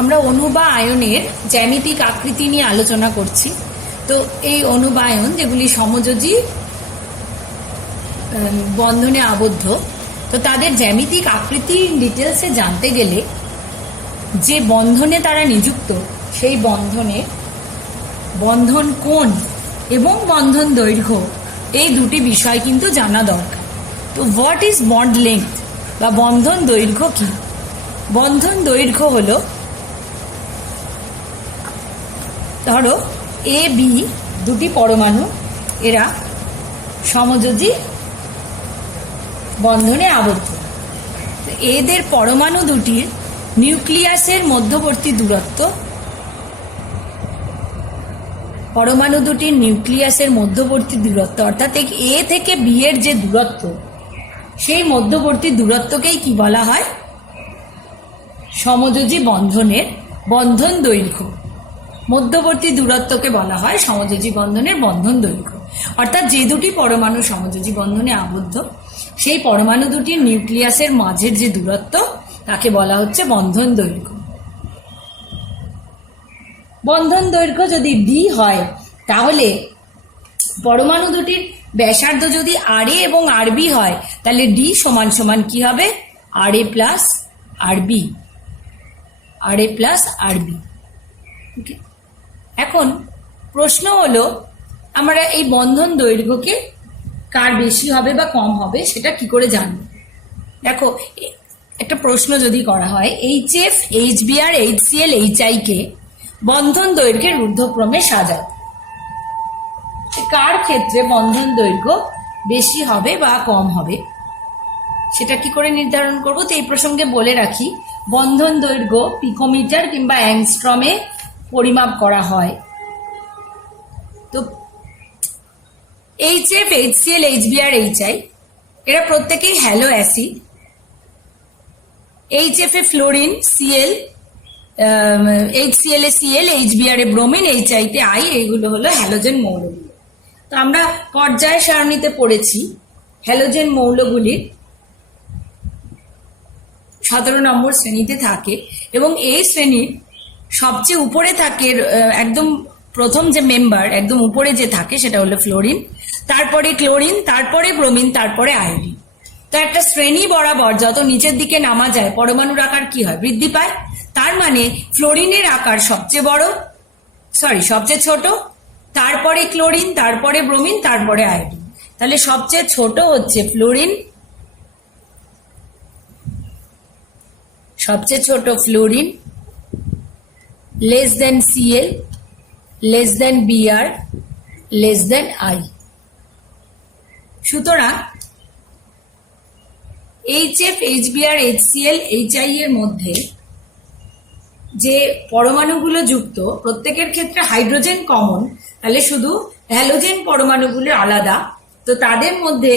আমরা অণু বা আয়নের জ্যামিতিক আকৃতি নিয়ে আলোচনা করছি। তো এই অণু বা আয়ন যেগুলি সমযোজী বন্ধনে আবদ্ধ, তো তাদের জ্যামিতিক আকৃতির ডিটেলসে জানতে গেলে যে বন্ধনে তারা নিযুক্ত সেই বন্ধনের বন্ধন কোণ এবং বন্ধন দৈর্ঘ্য এই দুটি বিষয় কিন্তু জানা দরকার। তো হোয়াট ইজ বন্ড লেংথ বা বন্ধন দৈর্ঘ্য কি? বন্ধন দৈর্ঘ্য হলো, ধরো এ বি দুটি পরমাণু, এরা সমযোজী বন্ধনে আবদ্ধ। এদের পরমাণু দুটির নিউক্লিয়াসের মধ্যবর্তী দূরত্ব, পরমাণু দুটির নিউক্লিয়াসের মধ্যবর্তী দূরত্ব অর্থাৎ এ থেকে বি এর যে দূরত্ব, সেই মধ্যবর্তী দূরত্বকেই কি বলা হয়? সমযোজী বন্ধনের বন্ধন দৈর্ঘ্য। মধ্যবর্তী দূরত্বকে বলা হয় সমযোজী বন্ধনের বন্ধন দৈর্ঘ্য। অর্থাৎ যে দুটি পরমাণু সমযোজী বন্ধনে আবদ্ধ, সেই পরমাণু দুটির নিউক্লিয়াসের মাঝের যে দূরত্ব তাকে বলা হচ্ছে বন্ধন দৈর্ঘ্য। বন্ধন দৈর্ঘ্য যদি ডি হয়, তাহলে পরমাণু দুটির ব্যাসার্ধ যদি আর এ এবং আর বি হয়, তাহলে ডি সমান সমান কি হবে? আর এ প্লাস আর বি, আর এ প্লাস আর বি। এখন প্রশ্ন হলো, আমরা এই বন্ধন দৈর্ঘ্যকে কার বেশি হবে বা কম হবে সেটা কি করে জানবো? দেখো, একটা প্রশ্ন যদি করা হয়, এইচএফ, এইচবিআর, এইচসিএল, এইচআই কে বন্ধন দৈর্ঘ্যের ঊর্ধ্বক্রমে সাজাও, কার ক্ষেত্রে বন্ধন দৈর্ঘ্য বেশি হবে বা কম হবে সেটা কি করে নির্ধারণ করব? তো এই প্রসঙ্গে বলে রাখি, বন্ধন দৈর্ঘ্য পিকোমিটার কিংবা অ্যাংস্ট্রমে পরিমাপ করা হয়। তো এইচএফ, এইচসিএল, এইচবিআর, এইচআই এরা প্রত্যেকেই হ্যালো অ্যাসিড। এইচএফ এ ফ্লোরিন, সিএল, এইচসিএল এ সিএল, এইচবিআর এ ব্রোমিন, এইচআই তে আই, এইগুলো হলো হ্যালোজেন মৌলগুলো। তো আমরা পর্যায় সারণীতে পড়েছি হ্যালোজেন মৌলগুলির 17 নম্বর শ্রেণীতে থাকে, এবং এই শ্রেণীর সবচেয়ে উপরে থাকে, একদম প্রথম যে মেম্বার একদম উপরে যে থাকে সেটা হলো ফ্লোরিন, তারপরে ক্লোরিন, তারপরে ব্রোমিন, তারপরে আয়োডিন। তো একটা শ্রেণী বরাবর যত নিচের দিকে নামা যায় পরমাণুর আকার কি হয়? বৃদ্ধি পায়। তার মানে ফ্লোরিনের আকার সবচেয়ে বড়, সবচেয়ে ছোট, তারপরে ক্লোরিন, তারপরে ব্রোমিন, তারপরে আয়োডিন। তাহলে সবচেয়ে ছোট হচ্ছে ফ্লোরিন, সবচেয়ে ছোট fluorine, less than Cl, less than Br, less than I. সুতরাং এইচএফ, এইচবিআর, এইচসিএল, এইচআই এর মধ্যে যে পরমাণুগুলো যুক্ত, প্রত্যেকের ক্ষেত্রে হাইড্রোজেন কমন, তাহলে শুধু হ্যালোজেন পরমাণুগুলো আলাদা। তো তাদের মধ্যে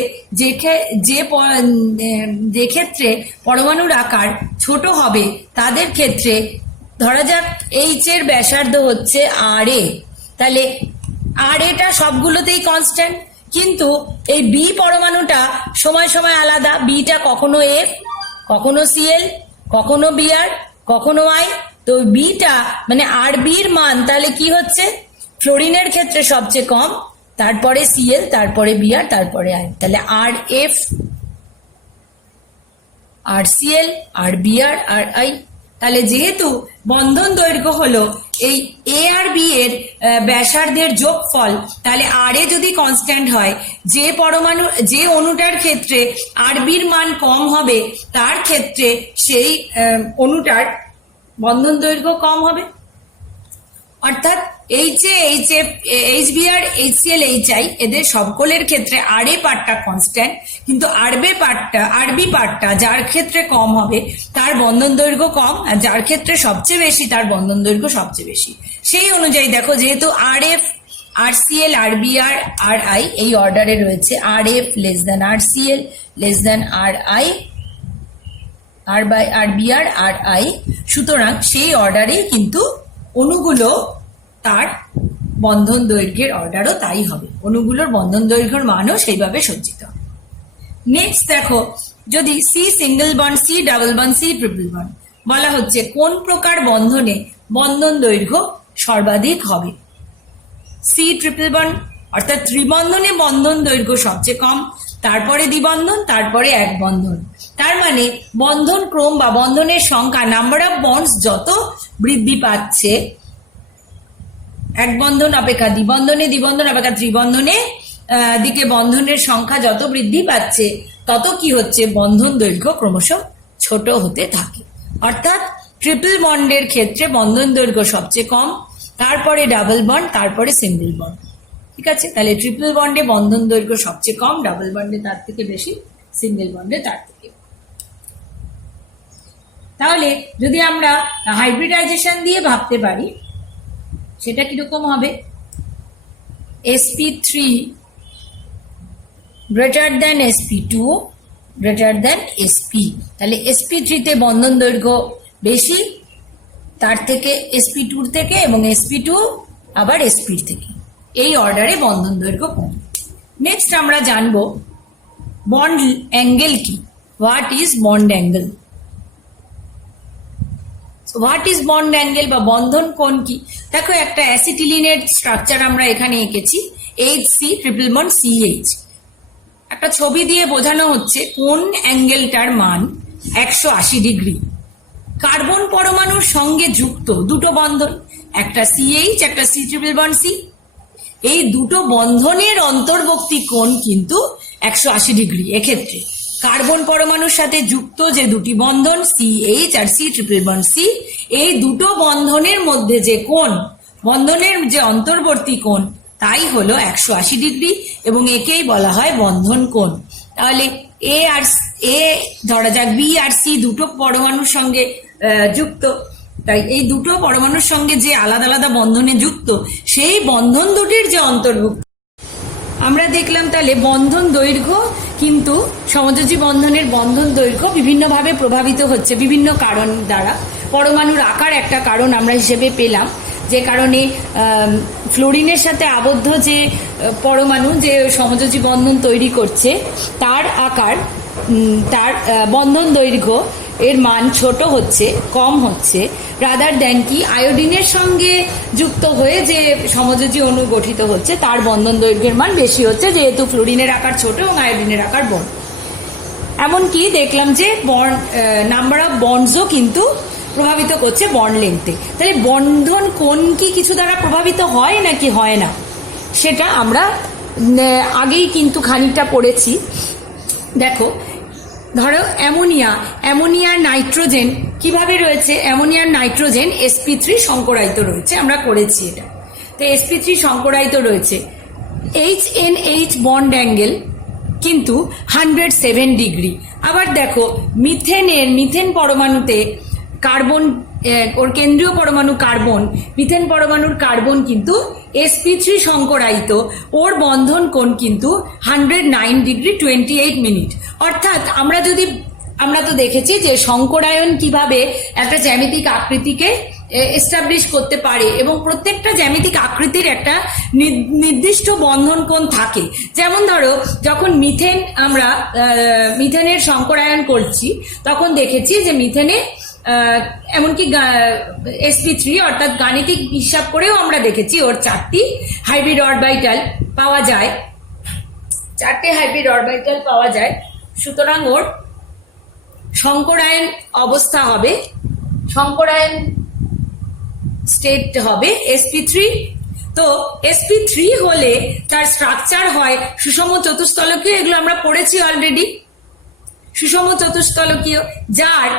যে ক্ষেত্রে পরমাণুর আকার ছোট হবে, তাদের ক্ষেত্রে ধরা যাক এইচ এর ব্যাসার্ধ হচ্ছে আর এ, তাহলে আর এটা সবগুলোতেই কনস্ট্যান্ট, কিন্তু এই বি পরমাণুটা সময় সময় আলাদা। বিটা কখনো এফ, কখনো সিএল, কখনো বিআর, কখনো আই। তো বিটা মানে আর বির মান তাহলে কি হচ্ছে? ফ্লোরিনের ক্ষেত্রে সবচেয়ে কম, তারপরে সিএল, তারপরে বিআর, তারপরে আই। তাহলে R F, R Cl, R Br, R I. তাহলে যেহেতু বন্ধন দৈর্ঘ্য হলো এই এ আর বি এর ব্যাসার্ধের যোগফল, তাহলে আর এ যদি কনস্ট্যান্ট হয়, যে পরমাণু, যে অণুটার ক্ষেত্রে আর বির মান কম হবে তার ক্ষেত্রে সেই অণুটার বন্ধন দৈর্ঘ্য কম হবে। অর্থাৎ এইচএফ, এইচবিআর, এইচসিএল, এইচআই এদের সকলের ক্ষেত্রে আর এ পার্টটা কনস্ট্যান্ট, কিন্তু আরবি পার্টটা যার ক্ষেত্রে কম হবে তার বন্ধন দৈর্ঘ্য কম, আর যার ক্ষেত্রে সবচেয়ে বেশি তার বন্ধন দৈর্ঘ্য সবচেয়ে বেশি। সেই অনুযায়ী দেখো, যেহেতু R F, R Cl, R Br, R I এই অর্ডারে রয়েছে, R F less than R Cl, less than R I, R Br, R I, সুতরাং সেই অর্ডারেই কিন্তু অণুগুলো তার বন্ধন দৈর্ঘ্যের অর্ডারও তাই হবে, অণুগুলোর বন্ধন দৈর্ঘ্যের মানও সেইভাবে সজ্জিত হবে। নেক্সট দেখো, যদি C single bond, C double bond, C triple bond, বলা হচ্ছে কোন প্রকার বন্ধনে বন্ধন দৈর্ঘ্য সর্বাধিক হবে। সি ট্রিপল বন্ড অর্থাৎ ত্রিবন্ধনে বন্ধন দৈর্ঘ্য সবচেয়ে কম, তারপরে দ্বিবন্ধন, তারপরে এক বন্ধন। তার মানে বন্ধন ক্রম বা বন্ধনের সংখ্যা নাম্বার অফ বন্ডস যত বৃদ্ধি পাচ্ছে এক বন্ধন অপেক্ষা দ্বিবন্ধনে, দ্বিবন্ধন অপেক্ষা ত্রিবন্ধনে দিকে বন্ধনের সংখ্যা যত বৃদ্ধি পাচ্ছে তত কি হচ্ছে, বন্ধন দৈর্ঘ্য ক্রমশ ছোট হতে থাকে। অর্থাৎ ট্রিপল বন্ডের ক্ষেত্রে বন্ধন দৈর্ঘ্য সবচেয়ে কম, তারপরে ডাবল বন্ড, তারপরে সিঙ্গেল বন্ড। ঠিক আছে, তাহলে ট্রিপল বন্ডে বন্ধন দৈর্ঘ্য সবচেয়ে কম, ডাবল বন্ডে তার থেকে বেশি, সিঙ্গেল বন্ডে তার থেকে। তাহলে যদি আমরা হাইব্রিডাইজেশন দিয়ে ভাবতে পারি সেটা কিরকম হবে, sp3 greater than sp2 greater than sp, তাহলে sp3 তে বন্ধন দৈর্ঘ্য বেশি তার থেকে sp2 থেকে, এবং sp2 আবার sp থেকে, এই অর্ডারে বন্ধন দৈর্ঘ্য কম। নেক্সট আমরা জানবো বন্ড অ্যাঙ্গেল কি, what is bond angle. What is bond angle বা বন্ধন কোণ কি? দেখো একটা অ্যাসিটিলিনের স্ট্রাকচার আমরা এখানে এঁকেছি, HC ট্রিপল বন্ড CH। একটা ছবি দিয়ে বোঝানো হচ্ছে কোন অ্যাঙ্গেলটার মান 180 ডিগ্রি। কার্বন পরমাণুর সঙ্গে যুক্ত দুটো বন্ধন, একটা CH একটা C ট্রিপল বন্ড C, এই দুটো বন্ধনের অন্তর্বর্তী কোণ কিন্তু 180 ডিগ্রি। এক্ষেত্রে কার্বন পরমাণুর সাথে যুক্ত যে দুটি বন্ধন CH আর C ট্রিপল বন্ড C, এই দুটো বন্ধনের মধ্যে যে কোণ, বন্ধনের যে অন্তর্বর্তী কোণ, তাই হলো 180 ডিগ্রি, এবং একেই বলা হয় বন্ধন কোণ। তাহলে এ ধরা যাক B আর C দুটো পরমাণুর সঙ্গে যুক্ত, তাই এই দুটো পরমাণুর সঙ্গে যে আলাদা আলাদা বন্ধনে যুক্ত, সেই বন্ধন দুটির যে অন্তর্ভুক্ত আমরা দেখলাম। তাহলে বন্ধন দৈর্ঘ্য কিন্তু সমযোজী বন্ধনের বন্ধন দৈর্ঘ্য বিভিন্নভাবে প্রভাবিত হচ্ছে বিভিন্ন কারণ দ্বারা। পরমাণুর আকার একটা কারণ আমরা হিসেবে পেলাম, যে কারণে ফ্লোরিনের সাথে আবদ্ধ যে পরমাণু যে সমযোজী বন্ধন তৈরি করছে তার আকার, তার বন্ধন দৈর্ঘ্য এর মান ছোট হচ্ছে, কম হচ্ছে, রাদার দেন কি আয়োডিনের সঙ্গে যুক্ত হয়ে যে সমযোজী অণু গঠিত হচ্ছে তার বন্ধন দৈর্ঘ্যের মান বেশি হচ্ছে, যেহেতু ফ্লোরিনের আকার ছোট এবং আয়োডিনের আকার বড়। এমনকি দেখলাম যে নাম্বার অফ বন্ডসও কিন্তু প্রভাবিত করছে বন্ড লেংথে। তাহলে বন্ধন কোণ কি কিছু দ্বারা প্রভাবিত হয় নাকি হয় না, সেটা আমরা আগেই কিন্তু খানিকটা পড়েছি। দেখো, ধরো অ্যামোনিয়ার নাইট্রোজেন কিভাবে রয়েছে, অ্যামোনিয়ার নাইট্রোজেন sp3 সংকরায়িত রয়েছে, আমরা করেছি এটা। তো sp3 সংকরায়িত রয়েছে, HNH বন্ড অ্যাঙ্গেল কিন্তু 107 ডিগ্রি। আবার দেখো মিথেন পরমাণুতে কার্বন, ওর কেন্দ্রীয় পরমাণু কার্বন, মিথেন পরমাণুর কার্বন কিন্তু sp3 সংকরায়িত, ওর বন্ধন কোণ কিন্তু 109 ডিগ্রি 28 মিনিট। অর্থাৎ আমরা তো দেখেছি যে সংকরায়ন কিভাবে একটা জ্যামিতিক আকৃতিকে এস্টাবলিশ করতে পারে, এবং প্রত্যেকটা জ্যামিতিক আকৃতির একটা নির্দিষ্ট বন্ধন কোণ থাকে। যেমন ধরো যখন আমরা মিথেনের সংকরায়ন করছি তখন দেখেছি যে মিথেনে এমনকি sp3 অর্থাৎ গাণিতিক হিসাব করেও আমরা দেখেছি ওর 4টি হাইব্রিড অরবিটাল পাওয়া যায়, 4টে হাইব্রিড অরবিটাল পাওয়া যায়। সুতরাং ওর সংকরায়ন অবস্থা হবে, সংকরায়ন স্টেট হবে sp3। তো sp3 হলে তার স্ট্রাকচার হয় সুষম চতুস্তলকীয়, এগুলো আমরা পড়েছি অলরেডি। সুষম চতুস্তলকীয় যার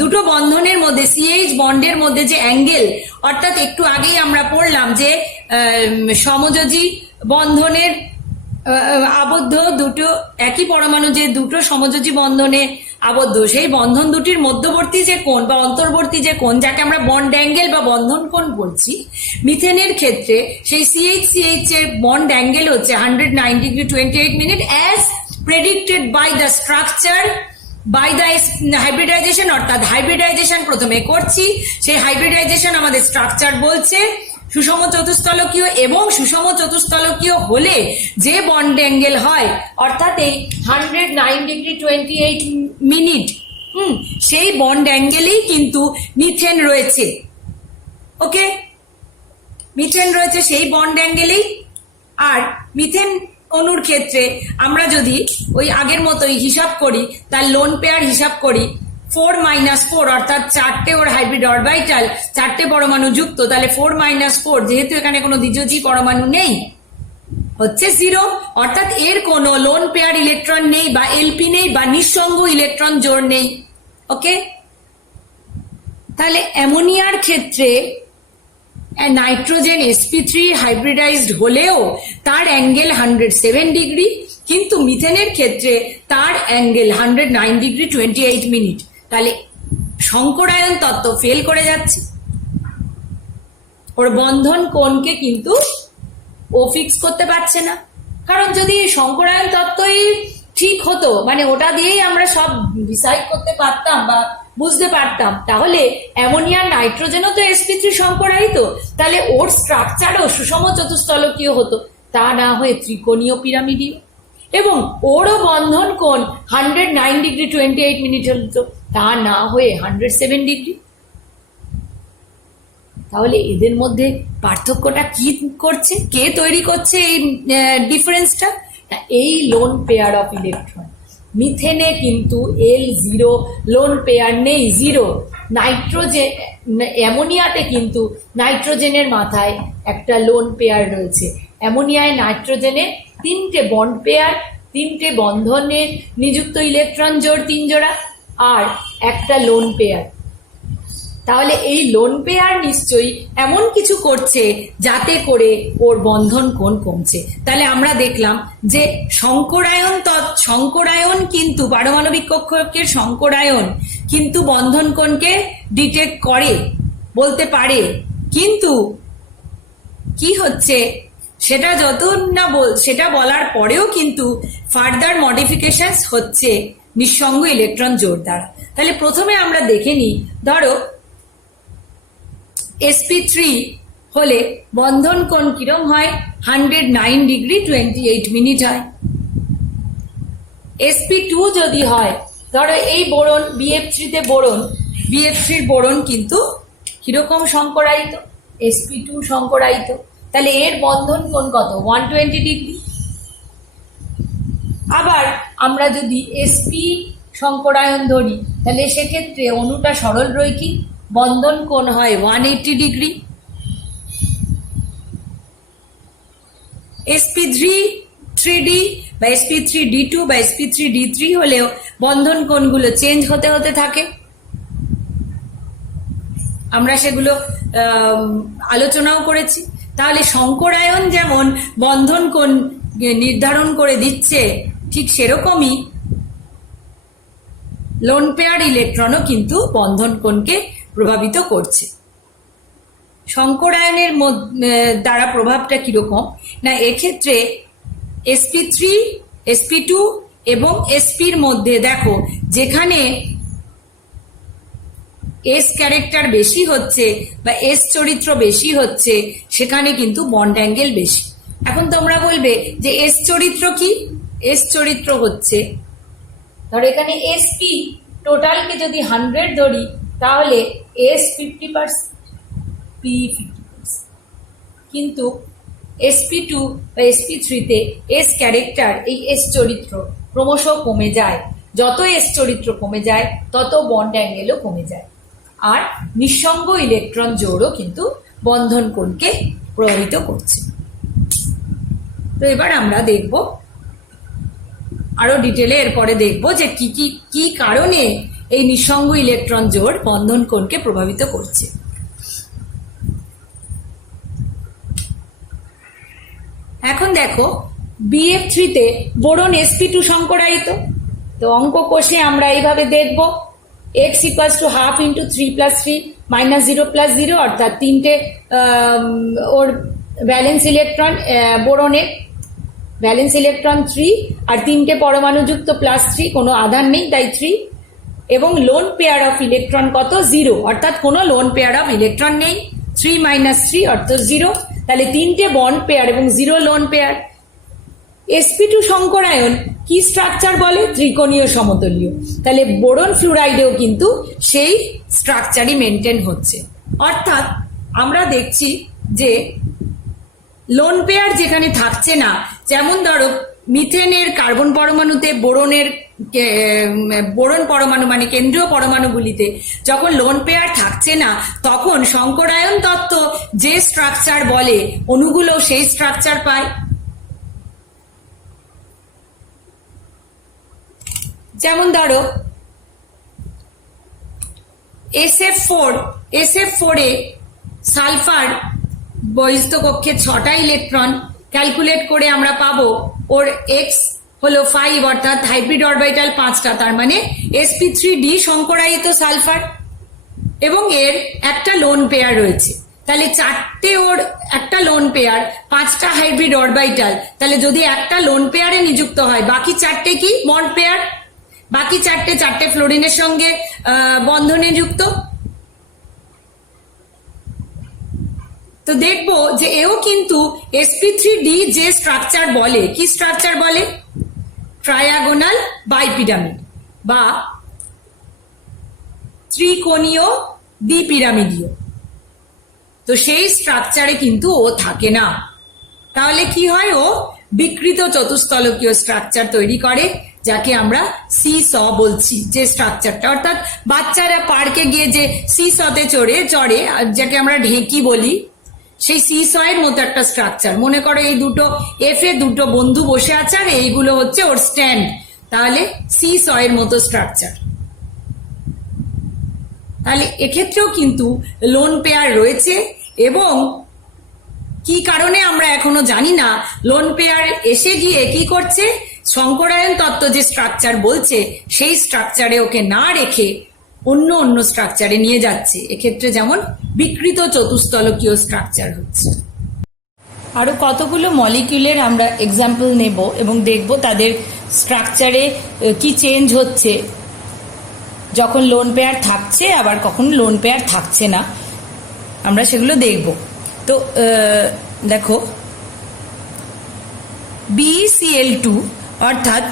দুটো বন্ধনের মধ্যে CH বন্ডের মধ্যে যে অ্যাঙ্গেল, অর্থাৎ একটু আগেই আমরা পড়লাম যে সমযোজী বন্ধনের আবদ্ধ দুটো একই পরমাণু যে দুটো সমযোজী বন্ধনে আবদ্ধ, সেই বন্ধন দুটির মধ্যবর্তী যে কোণ বা অন্তর্বর্তী যে কোণ, যাকে আমরা বন্ড অ্যাঙ্গেল বা বন্ধন কোণ বলছি, মিথেনের ক্ষেত্রে সেই CH এর বন্ড অ্যাঙ্গেল হচ্ছে 109 degree 28 minute as predicted by the structure by the hybridisation. অর্থাৎ হাইব্রিডাইজেশন প্রথমে করছি, সেই হাইব্রিডাইজেশন আমাদের স্ট্রাকচার বলছে সুষম চতুস্তলকীয়, এবং সুষম চতুস্তলকীয় হলে যে বন্ড অ্যাঙ্গেল হয়, অর্থাৎ এই 109 ডিগ্রি 28 মিনিট সেই বন্ড অ্যাঙ্গেলেই কিন্তু মিথেন রয়েছে। ওকে, মিথেন রয়েছে সেই বন্ড অ্যাঙ্গেলেই। আর মিথেন অণুর ক্ষেত্রে আমরা যদি ওই আগের মতোই হিসাব করি, তার লোন পেয়ার হিসাব করি 4 - 4, অর্থাৎ 4টে ওর হাইব্রিড অরবিটাল, 4টে পরমাণু যুক্ত, তাহলে 4 - 4, যেহেতু এখানে কোনো দ্বিতীয় পরমাণু নেই, হচ্ছে 0, অর্থাৎ এর কোনো লোন পেয়ার ইলেকট্রন নেই বা এলপি নেই বা নিঃসঙ্গ ইলেকট্রন জোড় নেই। ওকে, তাহলে অ্যামোনিয়ার ক্ষেত্রে নাইট্রোজেন sp3 হাইব্রিডাইজড হলেও তার অ্যাঙ্গেল 107 ডিগ্রি, কিন্তু মিথেনের ক্ষেত্রে তার অ্যাঙ্গেল 109 ডিগ্রি 28 মিনিট। তাহলে সংকরায়ন তত্ত্ব ফেল করে যাচ্ছে, ওর বন্ধন কোণকে কিন্তু ও ফিক্স করতে পারছে না। কারণ যদি সংকরায়ন তত্ত্বই ঠিক হতো, মানে ওটা দিয়েই আমরা সব ডিসাইড করতে পারতাম বা বুঝতে পারতাম, তাহলে অ্যামোনিয়া নাইট্রোজেনও তো sp3 সংকরায়িত, তাহলে ওর স্ট্রাকচারও সুষম চতুস্তলকীয় হতো, তা না হয়ে ত্রিকোণীয় পিরামিডীয়, এবং ওরও বন্ধন কোণ 109 ডিগ্রি 28 মিনিট হতো, তা না হয়ে 107 ডিগ্রি। তাহলে এদের মধ্যে পার্থক্যটা কি করছে, কে তৈরি করছে এই ডিফারেন্সটা? এই লোন পেয়ার অফ ইলেকট্রন। মিথেনে কিন্তু L0 লোন পেয়ার নেই, 0। নাইট্রোজেন, অ্যামোনিয়াতে কিন্তু নাইট্রোজেনের মাথায় একটা লোন পেয়ার রয়েছে। অ্যামোনিয়ায় নাইট্রোজেনের 3টে বন্ড পেয়ার, 3টে বন্ধনের নিযুক্ত ইলেকট্রন জোড় 3 জোড়া, আর একটা লোন পেয়ার। তাহলে এই লোন পেয়ার নিশ্চয়ই এমন কিছু করছে যাতে করে ওর বন্ধন কোণ কমছে। তাহলে আমরা দেখলাম যে সংকরায়ন কিন্তু পারমাণবিক কক্ষকের সংকরায়ন কিন্তু বন্ধন কোণকে ডিটেক্ট করে, বলতে পারে, কিন্তু কি হচ্ছে সেটা সেটা বলার পরেও কিন্তু ফার্দার মডিফিকেশনস হচ্ছে নিঃসঙ্গ ইলেকট্রন জোড় দ্বারা। তাহলে প্রথমে আমরা দেখে নিই, ধরো sp3 হলে বন্ধন কোণ কিরম হয়? 109 ডিগ্রি 28 মিনিট হয়। sp2 যদি হয়, ধরো এই boron BF3 boron, BF3 boron কিন্তু কিরকম সংকরায়িত? sp2 সংকরায়িত, তাহলে এর বন্ধন কোণ কত? 120 ডিগ্রি। আবার আমরা যদি sp সংকরায়ন ধরি, তাহলে সেক্ষেত্রে অণুটা সরল রৈখিক, বন্ধন কোণ হয় 180 ডিগ্রি। sp3 বা sp3d2 বা sp3d3 হলেও বন্ধন কোণগুলো চেঞ্জ হতে হতে থাকে, আমরা সেগুলো আলোচনাও করেছি। তাহলে সংকরায়ন যেমন বন্ধন কোণ নির্ধারণ করে দিচ্ছে, ঠিক সেরকমই লোন পেয়ার ইলেকট্রনও কিন্তু বন্ধন কোণকে প্রভাবিত করছে। সংকরায়নের দ্বারা প্রভাবটা কিরকম না, এক্ষেত্রে sp3, sp2 এবং sp-র মধ্যে দেখো, যেখানে s ক্যারেক্টার বেশি হচ্ছে বা s চরিত্র বেশি হচ্ছে, সেখানে কিন্তু বন্ড অ্যাঙ্গেল বেশি। এখন তোমরা বলবে যে s চরিত্র কি? s চরিত্র হচ্ছে, ধরো এখানে sp টোটালকে যদি 100 ধরি, তাহলে s 50%, p 50%, কিন্তু sp2 বা sp3-তে s ক্যারেক্টার, এই s চরিত্র ক্রমশ কমে যায়। যত s চরিত্র কমে যায় তত বন্ড অ্যাঙ্গেলও কমে যায়, আর নিঃসঙ্গ ইলেকট্রন জোড়ও কিন্তু বন্ধন কোণকে প্রভাবিত করছে। তো এবার আমরা দেখব আরো ডিটেলে, এরপরে দেখব যে কি কারণে এই নিঃসঙ্গ ইলেকট্রন জোড় বন্ধন কোণকে প্রভাবিত করছে। এখন দেখো, BF3-তে বোরন sp2 সংকরায়িত, তো অঙ্ক কোষে আমরা এইভাবে দেখব, x = 1/2 × 3 + 3 - 0 + 0, অর্থাৎ 3টে ওর ভ্যালেন্স ইলেকট্রন, বোরনের ভ্যালেন্স ইলেকট্রন 3, আর 3টে পরমাণুযুক্ত +3, কোনো আধান নেই তাই 3, এবং লোন পেয়ার অফ ইলেকট্রন কত? 0, অর্থাৎ কোনো লোন পেয়ার অফ ইলেকট্রন নেই, 3 - 3 অর্থাৎ 0। তাহলে 3টে বন্ড পেয়ার এবং 0 লোন পেয়ার। sp2 সংকরায়ন কি স্ট্রাকচার বলে? ত্রিকোণীয় সমতলীয়। তাহলে বোরন ফ্লুরাইডেও কিন্তু সেই স্ট্রাকচারই মেনটেন হচ্ছে। অর্থাৎ আমরা দেখছি যে লোন পেয়ার যেখানে থাকছে না, যেমন ধরো মিথেনের কার্বন পরমাণুতে বোরন পরমাণু মানে কেন্দ্রীয় পরমাণুগুলিতে যখন লোন পেয়ার থাকছে না, তখন সংকরায়ন তত্ত্ব যে স্ট্রাকচার বলে অণুগুলো সেই স্ট্রাকচার পায়। যেমন ধরো SF4 এ সালফার বহিস্থ কক্ষে 6টা ইলেকট্রন, ক্যালকুলেট করে আমরা পাবো ওর এক্স হলো 5, অর্থাৎ হাইব্রিড অরবিটাল 5টা, তার মানে sp3d সংকরায়িত সালফার, এবং এর একটা লোন পেয়ার রয়েছে। তাহলে 4টে ওর একটা লোন পেয়ার, 5টা হাইব্রিড অরবিটাল, তাহলে যদি একটা লোন পেয়ারে নিযুক্ত হয়, বাকি 4টে কি বন্ড পেয়ার, বাকি 4টে ফ্লোরিনের সঙ্গে বন্ধনে যুক্ত। তো দেখবো যে এও কিন্তু sp3d যে স্ট্রাকচার বলে, কি স্ট্রাকচার বলে? ট্রায়াগোনাল বাইপিরামিড বা ত্রিকোণীয় দ্বিপিরামিডীয়। তো সেই স্ট্রাকচারে কিন্তু ও থাকে না। তাহলে কি হয়? ও বিকৃত চতুস্তলকীয় স্ট্রাকচার তৈরি করে, যাকে আমরা সি-স বলছি, যে স্ট্রাকচারটা। অর্থাৎ বাচ্চারা পার্কে গিয়ে যে সি-সতে চড়ে, যাকে আমরা ঢেঁকি বলি, সেই সি-স এর মতো একটা স্ট্রাকচার। মনে করো এই দুটো এফ এ দুটো বন্ধু বসে আছে আর এইগুলো হচ্ছে ওর স্ট্যান্ড, তাহলে সি-স এর মতো স্ট্রাকচার। তাহলে এক্ষেত্রেও কিন্তু লোন পেয়ার রয়েছে, এবং কি কারণে আমরা এখনো জানি না। লোন পেয়ার এসে গিয়ে কি করছে? সংকরায়ন তত্ত্ব যে স্ট্রাকচার বলছে সেই স্ট্রাকচারে ওকে না রেখে অন্য স্ট্রাকচারে নিয়ে যাচ্ছে। এক্ষেত্রে যেমন বিকৃত চতুস্তলকীয় স্ট্রাকচার হচ্ছে। আরো কতগুলো মলিকিউলের আমরা এক্সাম্পল নেব এবং দেখব তাদের স্ট্রাকচারে কি চেঞ্জ হচ্ছে যখন লোন পেয়ার থাকছে, আবার কখন লোন পেয়ার থাকছে না, আমরা সেগুলো দেখব। তো দেখো BeCl2 অর্থাৎ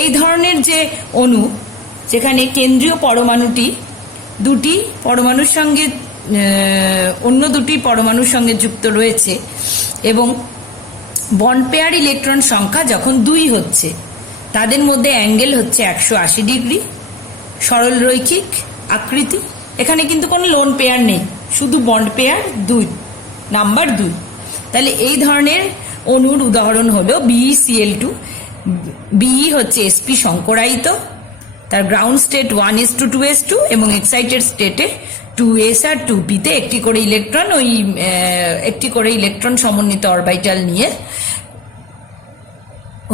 এই ধরনের যে অণু, যেখানে কেন্দ্রীয় পরমাণুটি দুটি পরমাণুর সঙ্গে অন্য দুটি পরমাণুর সঙ্গে যুক্ত রয়েছে, এবং বন্ড পেয়ার ইলেকট্রন সংখ্যা যখন 2 হচ্ছে, তাদের মধ্যে অ্যাঙ্গেল হচ্ছে 180 ডিগ্রি, সরল রৈখিক আকৃতি। এখানে কিন্তু কোনো লোন পেয়ার নেই, শুধু বন্ড পেয়ার 2, নাম্বার 2। তাহলে এই ধরনের অণুর উদাহরণ হলো BeCl2। Be হচ্ছে sp সংকরায়িত, তার গ্রাউন্ড স্টেট 1:2s2 এবং এক্সাইটেড স্টেটে 2s আর 2p তে একটি করে ইলেকট্রন সমন্বিত অরবিটাল নিয়ে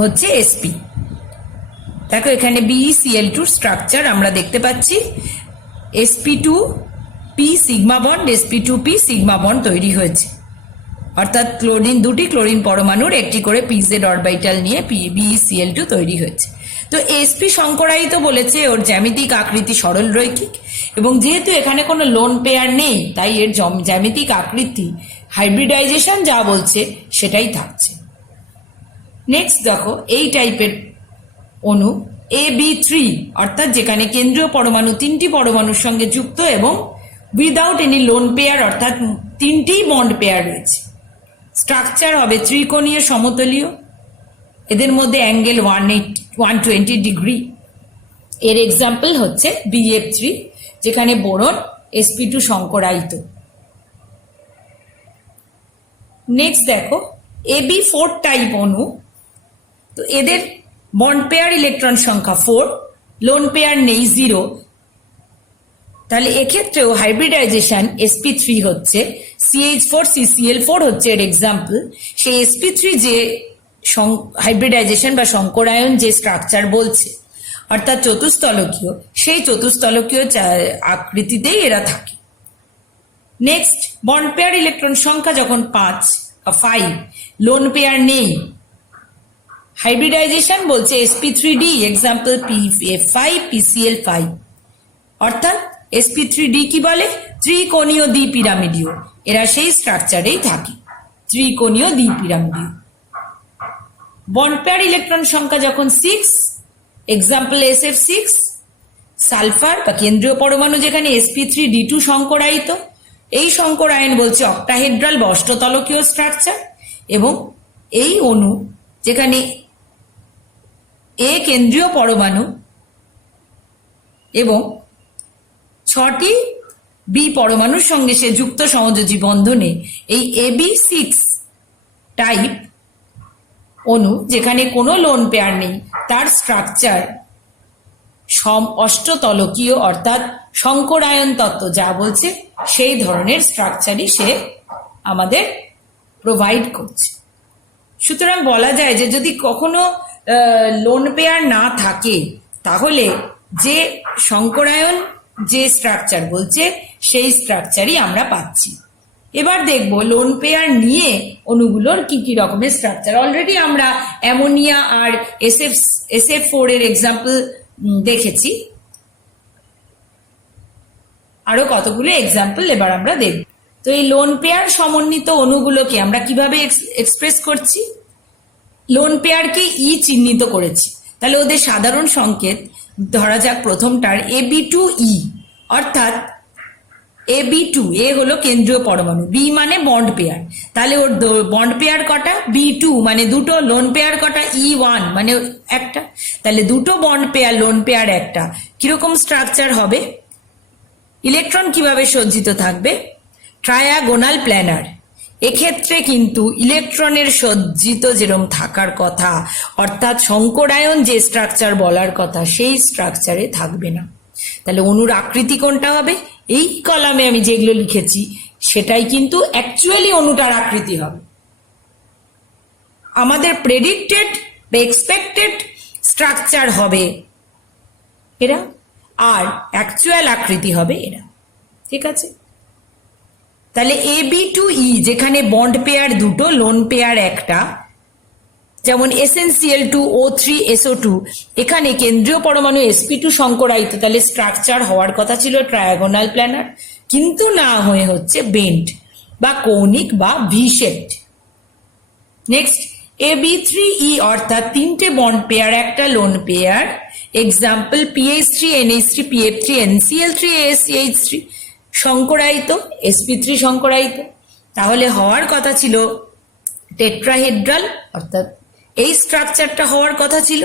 হচ্ছে sp। দেখো এখানে BeCl2 স্ট্রাকচার আমরা দেখতে পাচ্ছি, sp2p sigma bond, sp2p sigma bond তৈরি হয়েছে। অর্থাৎ দুটি ক্লোরিন পরমাণুর একটি করে pz অরবিটাল নিয়ে BeCl2 তৈরি হয়েছে। তো sp সংকরায়িত বলেছে, ওর জ্যামিতিক আকৃতি সরল রৈখিক, এবং যেহেতু এখানে কোনো লোন পেয়ার নেই, তাই এর জ্যামিতিক আকৃতি হাইব্রিডাইজেশন যা বলছে সেটাই থাকছে। নেক্সট দেখো এই টাইপের অণু AB3, অর্থাৎ যেখানে কেন্দ্রীয় পরমাণু 3টি পরমাণুর সঙ্গে যুক্ত এবং উইদাউট এনি লোন পেয়ার, অর্থাৎ 3টি বন্ড পেয়ার রয়েছে। স্ট্রাকচার হবে ত্রিকোণীয় সমতলীয়, এদের মধ্যে অ্যাঙ্গেল 120 ডিগ্রি। এর এক্সাম্পল হচ্ছে BF3, যেখানে বোরন sp2 সংকরায়িত। নেক্সট দেখো AB4 টাইপ অণু, তো এদের বন্ড পেয়ার ইলেকট্রন সংখ্যা 4, লোন পেয়ার নেই 0। তাহলে এক্ষেত্রেও হাইব্রিডাইজেশন sp3 হচ্ছে, CH4 CCl4 হচ্ছে এর এক্সাম্পল। সেই sp3 যে হাইব্রিডাইজেশন বা সংকরায়ন যে স্ট্রাকচার বলছে, অর্থাৎ চতুস্তলকীয়, সেই চতুস্তলকীয় আকৃতিতেই এরা থাকে। নেক্সট বন্ড পেয়ার ইলেকট্রন সংখ্যা যখন 5, লোন পেয়ার নেই, হাইব্রিডাইজেশন বলছে sp3d, এক্সাম্পল PF5 PCl5। অর্থাৎ sp3d কি বলে? ত্রিকোণীয় দ্বিপিরামিডীয়। এরা সেই স্ট্রাকচারেই থাকে, ত্রিকোণীয় দ্বিপিরামিডীয়। বন্ড পেয়ার ইলেকট্রন সংখ্যা যখন 6, এক্সাম্পল SF6, সালফার বা কেন্দ্রীয় পরমাণু যেখানে sp3d2 সংকরায়িত, এই সংকরায়ন বলছে অক্টাহেড্রাল বা অষ্টতলকীয় স্ট্রাকচার, এবং এই অণু যেখানে এ কেন্দ্রীয় পরমাণু এবং 6টি বি পরমাণুর সঙ্গে সে যুক্ত সমযোজী বন্ধনে এই AB6 টাইপ অণু যেখানে কোনো লোন পেয়ার নেই, তার স্ট্রাকচার অষ্টতলকীয় অর্থাৎ সংকরায়ন তত্ত্ব যা বলছে সেই ধরনের স্ট্রাকচারই সে আমাদের প্রোভাইড করছে। সুতরাং বলা যায় যে যদি কখনো লোন পেয়ার না থাকে তাহলে যে সংকরায়ন যে স্ট্রাকচার বলছে সেই স্ট্রাকচারই আমরা পাচ্ছি। এবার দেখব লোন পেয়ার নিয়ে অণুগুলোর কি কি রকমের স্ট্রাকচার। অলরেডি আমরা অ্যামোনিয়া আর SF4 এর এক্সাম্পল দেখেছি, আরো কতগুলো এক্সাম্পল এবার আমরা দেখব। তো এই লোন পেয়ার সমন্বিত অণুগুলোকে আমরা কিভাবে এক্সপ্রেস করছি? লোন পেয়ারকে ই চিহ্নিত করেছি, তাহলে ওদের সাধারণ সংকেত ধরা যাক প্রথমটার AB2E, অর্থাৎ AB2, এ হলো কেন্দ্রীয় পরমাণু, বি মানে বন্ড পেয়ার, তাহলে ওর বন্ড পেয়ার কটা? B2 মানে দুটো, লোন পেয়ার কটা? E1 মানে একটা, তাহলে দুটো বন্ড পেয়ার, লোন পেয়ার একটা। কিরকম স্ট্রাকচার হবে? ইলেকট্রন কিভাবে সজ্জিত থাকবে? ট্রায়াগোনাল প্ল্যানার। এক্ষেত্রে কিন্তু ইলেকট্রনের সজ্জিত যেরকম থাকার কথা, অর্থাৎ সংকরায়ন যে স্ট্রাকচার বলার কথা সেই স্ট্রাকচারে থাকবে না। তাহলে অণুর আকৃতি কোনটা হবে? এই কলামে আমি যেগুলো লিখেছি সেটাই কিন্তু অ্যাকচুয়ালি অণুটার আকৃতি হবে। আমাদের প্রেডিক্টেড বা এক্সপেক্টেড স্ট্রাকচার হবে এরা, আর অ্যাকচুয়াল আকৃতি হবে এরা। ঠিক আছে, তাহলে AB2E যেখানে বন্ড পেয়ার দুটো, লোন পেয়ার একটা, যেমন SnCl2O3SO2, এখানে কেন্দ্রীয় পরমাণু sp2 সংকরায়িত, তাহলে স্ট্রাকচার হওয়ার কথা ছিল ট্রায়াগোনাল প্ল্যানার, কিন্তু না হয়ে হচ্ছে বেন্ট বা কৌণিক বা ভি শেপড। নেক্সট AB3E, অর্থাৎ তিনটে বন্ড পেয়ার একটা lone pair, example PH3NH3PF3NCl3ASCH3, সংকরায়িত, sp3 সংকরায়িত, তাহলে হওয়ার কথা ছিল টেট্রাহেড্রাল, অর্থাৎ এই স্ট্রাকচারটা হওয়ার কথা ছিল,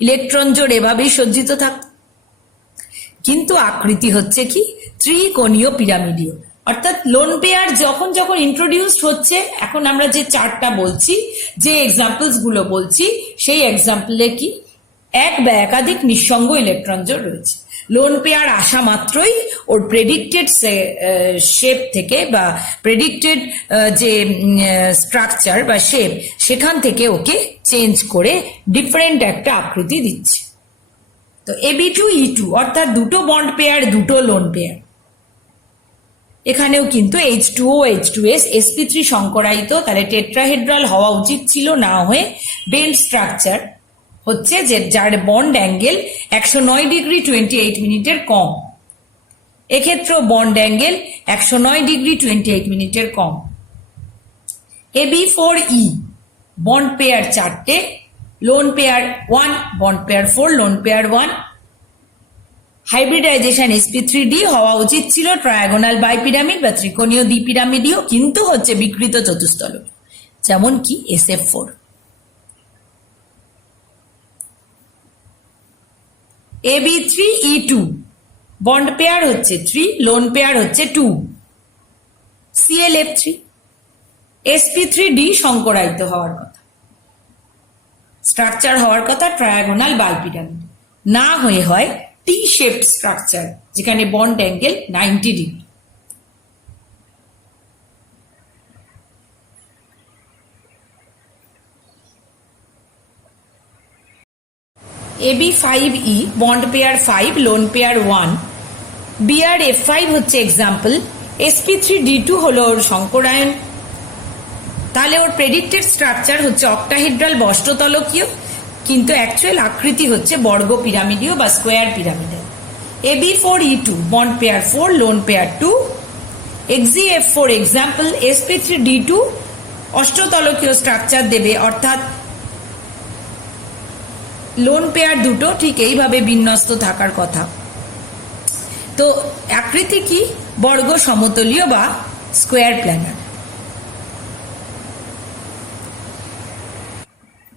ইলেকট্রন জোড় এভাবেই সজ্জিত থাকত, কিন্তু আকৃতি হচ্ছে কি ত্রিকোণীয় পিরামিডীয়। অর্থাৎ লোন পেয়ার যখন যখন ইন্ট্রোডিউসড হচ্ছে, এখন আমরা যে চার্টটা বলছি, যে এক্সাম্পলস গুলো বলছি, সেই এক্সাম্পলে কি এক বা একাধিক নিঃসঙ্গ ইলেকট্রন জোড় রয়েছে। লোন পেয়ার আসা মাত্রই ওর প্রেডিক্টেড শেপ থেকে বা প্রেডিক্টেড যে স্ট্রাকচার বা শেপ, সেখান থেকে ওকে চেঞ্জ করে ডিফারেন্ট একটা আকৃতি দিচ্ছে। তো AB2E2 অর্থাৎ দুটো বন্ড পেয়ার, দুটো লোন পেয়ার। এখানেও কিন্তু H2O H2S sp3 সংকরায়িত, তাহলে টেট্রাহেড্রাল হওয়া উচিত ছিল, না হয়ে বেল স্ট্রাকচার হচ্ছে যে যার বন্ড অ্যাঙ্গেল 109 ডিগ্রি 28 মিনিটের কম। এক্ষেত্রেও বন্ড অ্যাঙ্গেল 109 ডিগ্রি 28 মিনিটের কম। AB4E বন্ড পেয়ার 4টে, lone pair 1, bond pair 4, lone pair 1। Hybridization sp3d হওয়া উচিত ছিল ট্রায়াগোনাল বাইপিরামিড বা ত্রিকোণীয় দ্বিপিরামিডীয়, কিন্তু হচ্ছে বিকৃত চতুস্তলক, যেমন কি SF4। AB3E2 বন্ড পেয়ার হচ্ছে 3, লোন পেয়ার হচ্ছে 2, ClF3, sp3d সংকরায়িত হওয়ার কথা, স্ট্রাকচার হওয়ার কথা ট্রায়াগোনাল বাইপিরামিড, না হয়ে হয় টি শেপড স্ট্রাকচার যেখানে bond angle 90 degree. AB5E bond pair 5, lone pair 1, BrF5 হচ্ছে এক্সাম্পল, sp3d2 হলো ওর সংকরায়ন, তাহলে ওর প্রেডিক্টেড স্ট্রাকচার হচ্ছে অক্টাহেড্রাল বা অষ্টতলকীয়, কিন্তু অ্যাকচুয়াল আকৃতি হচ্ছে বর্গ পিরামিডীয় বা square pyramidal. AB4E2 bond pair 4, lone pair 2, XeF4 example, sp3d2 অষ্টতলকীয় স্ট্রাকচার দেবে, অর্থাৎ লোন পেয়ার দুটো ঠিক এইভাবে বিন্যস্ত থাকার কথা। তো আকৃতি কি? বর্গ সমতলীয় বা স্কোয়ার প্ল্যানার।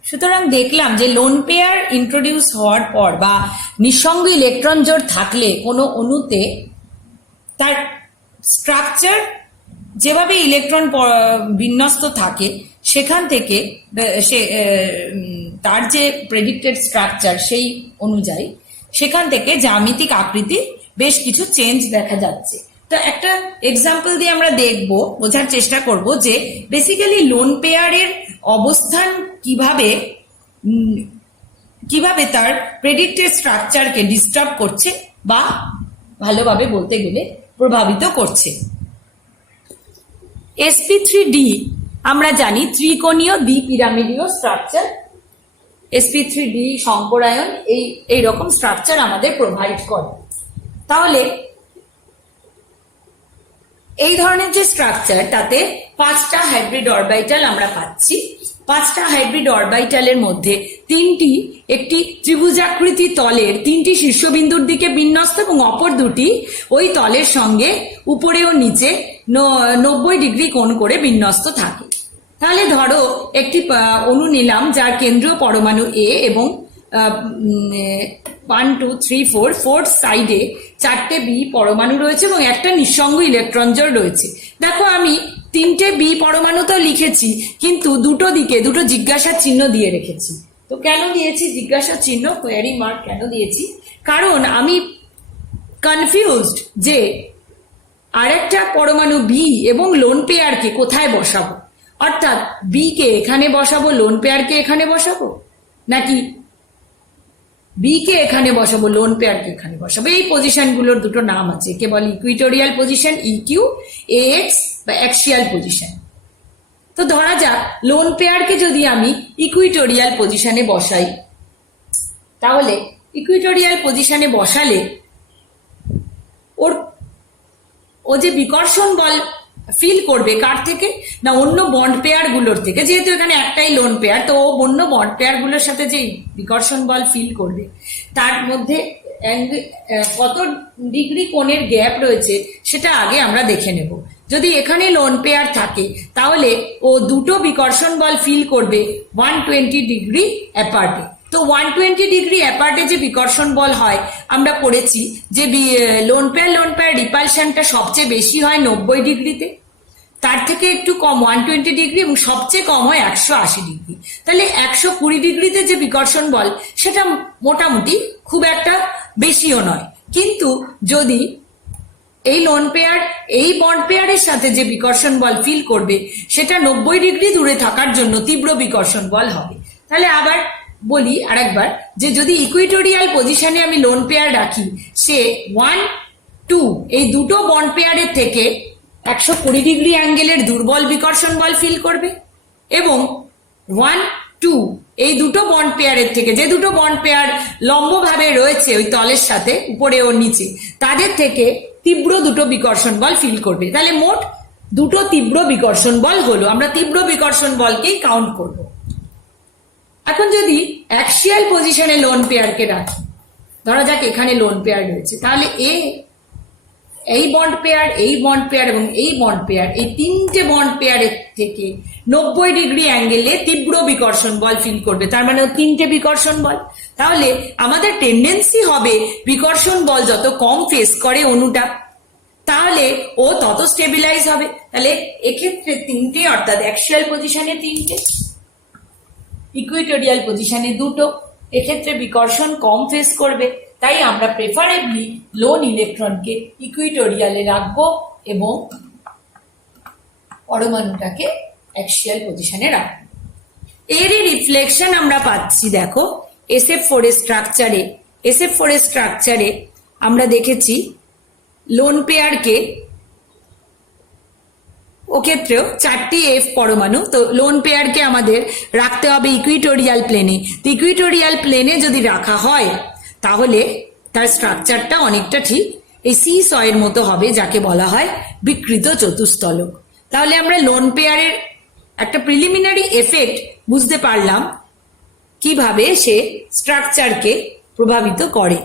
সুতরাং দেখলাম যে লোন পেয়ার ইন্ট্রোডিউস হওয়ার পর বা নিঃসঙ্গ ইলেকট্রন জোড় থাকলে কোনো অণুতে তার স্ট্রাকচার যেভাবে ইলেকট্রন বিন্যস্ত থাকে সেখান থেকে তার যে প্রেডিক্টেড স্ট্রাকচার সেই অনুযায়ী সেখান থেকে জ্যামিতিক আকৃতি বেশ কিছু চেঞ্জ দেখা যাচ্ছে। তো একটা এক্সাম্পল দিয়ে আমরা দেখব, বোঝার চেষ্টা করব যে বেসিক্যালি লোন পেয়ারের অবস্থান কিভাবে তার প্রেডিক্টেড স্ট্রাকচারকে ডিস্টার্ব করছে বা ভালোভাবে বলতে গেলে প্রভাবিত করছে। sp3d আমরা জানি ত্রিকোণীয় দ্বিপিরামিডীয় স্ট্রাকচার। sp3d সংকরায়ন এই রকম স্ট্রাকচার আমাদের প্রোভাইড করে। তাহলে এই ধরনের যে স্ট্রাকচার তাতে 5টা হাইব্রিড অরবিটাল আমরা পাচ্ছি। 5টা হাইব্রিড অরবিটালের মধ্যে 3টি একটি ত্রিভুজাকৃতি তলের 3টি শীর্ষবিন্দুর দিকে বিন্যস্ত এবং অপর দুটি ওই তলের সঙ্গে উপরে ও নিচে 90 ডিগ্রি কোণ করে বিন্যস্ত থাকে। তাহলে ধরো একটি অণু নিলাম যার কেন্দ্রীয় পরমাণু A এবং 1 2 3 4 4 সাইডে 4টে B পরমাণু রয়েছে এবং একটা নিঃসঙ্গ ইলেকট্রন জোড় রয়েছে। দেখো আমি 3টে B পরমাণু তো লিখেছি, কিন্তু দুটো দিকে দুটো জিজ্ঞাসার চিহ্ন দিয়ে রেখেছি। তো কেন দিয়েছি জিজ্ঞাসার চিহ্ন, কোয়ারি মার্ক কেন দিয়েছি? কারণ আমি কনফিউজড যে আরেকটা পরমাণু B এবং লোন পেয়ারকে কোথায় বসাবো। অর্থাৎ B কে এখানে বসাবো, লোন পেয়ারকে এখানে বসাবো, নাকি B কে এখানে বসাবো, লোন পেয়ারকে এখানে বসাবো। এই পজিশনগুলোর দুটো নাম আছে, কে বলে ইকুইটোরিয়াল পজিশন EQ, AX বা অ্যাক্সিয়াল পজিশন। তো ধরা যাক লোন পেয়ারকে যদি আমি ইকুইটোরিয়াল পজিশনে বসাই, তাহলে ইকুইটোরিয়াল পজিশনে বসালে ও যে বিকর্ষণ বল ফিল করবে কার থেকে না, অন্য বন্ড পেয়ার গুলোর থেকে। যেহেতু এখানে একটাই লোন পেয়ার, তো ও অন্য বন্ড পেয়ার গুলোর সাথে যে বিকর্ষণ বল ফিল করবে তার মধ্যে কত ডিগ্রি কোণের গ্যাপ রয়েছে সেটা আগে আমরা দেখে নেব। যদি এখানে লোন পেয়ার থাকে তাহলে ও দুটো বিকর্ষণ বল ফিল করবে 120 ডিগ্রি অ্যাপার্টে। তো 120 ডিগ্রি অ্যাপার্টে যে বিকর্ষণ বল হয় আমরা পড়েছি যে লোন পেয়ার রিপালশনটা সবচেয়ে বেশি হয় 90 ডিগ্রিতে, তার থেকে একটু কম 120 ডিগ্রি এবং সবচেয়ে কম হয় 180 ডিগ্রি। তাহলে 120 ডিগ্রিতে যে বিকর্ষণ বল সেটা মোটামুটি খুব একটা বেশিও নয়। কিন্তু যদি এই লোন পেয়ার এই বন্ড পেয়ারের সাথে যে বিকর্ষণ বল ফিল করবে সেটা 90 ডিগ্রি দূরে থাকার জন্য তীব্র বিকর্ষণ বল হবে। তাহলে আবার বলি আরেকবার, যে যদি ইকুইটোরিয়াল পজিশনে আমি লোন পেয়ার রাখি, সে 1 2 এই দুটো বন্ড পেয়ারের থেকে 120 ডিগ্রি অ্যাঙ্গেলের দুর্বল বিকর্ষণ বল ফিল করবে, এবং 1 2 এই দুটো বন্ড পেয়ারের থেকে, যে দুটো বন্ড পেয়ার লম্বভাবে রয়েছে ওই তলের সাথে উপরে ও নিচে, তাদের থেকে তীব্র দুটো বিকর্ষণ বল ফিল করবে। তাহলে মোট দুটো তীব্র বিকর্ষণ বল হলো। আমরা তীব্র বিকর্ষণ বলকেই কাউন্ট করব। এখন যদি অ্যাক্সিয়াল পজিশনে লোন পেয়ারকে রাখি, ধরা যাক এখানে লোন পেয়ার রয়েছে, তাহলে এই বন্ড পেয়ার, এই বন্ড পেয়ার এবং এই বন্ড পেয়ার, এই 3টে বন্ড পেয়ারের থেকে 90 ডিগ্রি অ্যাঙ্গেলে তীব্র বিকর্ষণ বল ফিল করবে। তার মানে 3টে বিকর্ষণ বল। তাহলে আমাদের টেন্ডেন্সি হবে বিকর্ষণ বল যত কম ফেস করে অণুটা, তাহলে ও তত স্টেবিলাইজ হবে। তাহলে এক্ষেত্রে 3টে, অর্থাৎ অ্যাক্সিয়াল পজিশনে 3টে, ইকুইটোরিয়াল পজিশনে 2টো, এক্ষেত্রে বিকর্ষণ কম ফেস করবে। তাই আমরা প্রেফারেবলি লোন ইলেকট্রনকে ইকুইটোরিয়ালে রাখবো এবং পরমাণুটাকে অ্যাক্সিয়াল পজিশনে রাখবো। এরই রিফ্লেকশন আমরা পাচ্ছি, দেখো SF4 এর স্ট্রাকচারে আমরা দেখেছি লোন পেয়ারকে, ও ক্ষেত্রেও 4টি F পরমাণু। তো লোন পেয়ারকে আমাদের রাখতে হবে ইকুইটোরিয়াল প্লেনে। তো ইকুইটোরিয়াল প্লেনে যদি রাখা হয় তাহলে তার স্ট্রাকচারটা অনেকটা ঠিক এই সয়ের মতো হবে, যাকে বলা হয় বিকৃত চতুস্তলক। তাহলে আমরা লোন পেয়ারের একটা প্রিলিমিনারি এফেক্ট বুঝতে পারলাম কিভাবে সে স্ট্রাকচারকে প্রভাবিত করে।